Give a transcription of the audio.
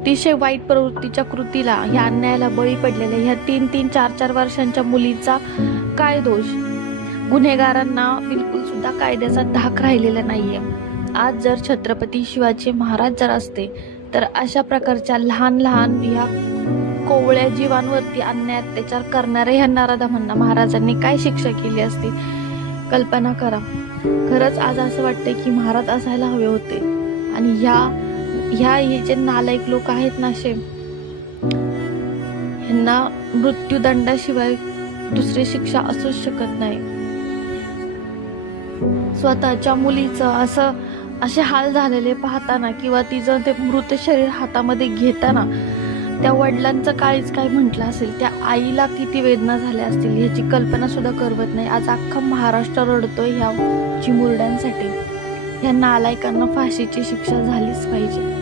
अतिशय वाईट प्रवृत्तीच्या कृतीला, ह्या अन्यायाला बळी पडलेल्या ह्या 3-3, 4-4 वर्षांच्या मुलीचा काय दोष? गुन्हेगारांना बिलकुल सुद्धा कायद्याचा धाक राहिलेला नाहीये. आज जर छत्रपती शिवाजी महाराज जर असते तर अशा प्रकारच्या लहान लहान ह्या कोवळ्या जीवांवरती अन्याय अत्याचार करणाऱ्या ह्या नराधमांना महाराजांनी काय शिक्षा केली असती? कल्पना करा. खरंच आज असं वाटतंय की महाराज असायला हवे होते. आणि हे जे नालायक लोक आहेत ना, ह्यांना मृत्यूदंडाशिवाय दुसरी शिक्षा असूच शकत नाही. स्वतःच्या मुलीचं असे हाल झालेले पाहताना किंवा तिचं ते मृत शरीर हातामध्ये घेताना त्या वडिलांचं काळीच काय म्हटलं असेल, त्या आईला किती वेदना झाल्या असतील ह्याची कल्पना सुद्धा करवत नाही. आज अख्खा महाराष्ट्र रडतोय ह्या चिमुरड्यांसाठी. ह्या नालायकांना फाशीची शिक्षा झालीच पाहिजे.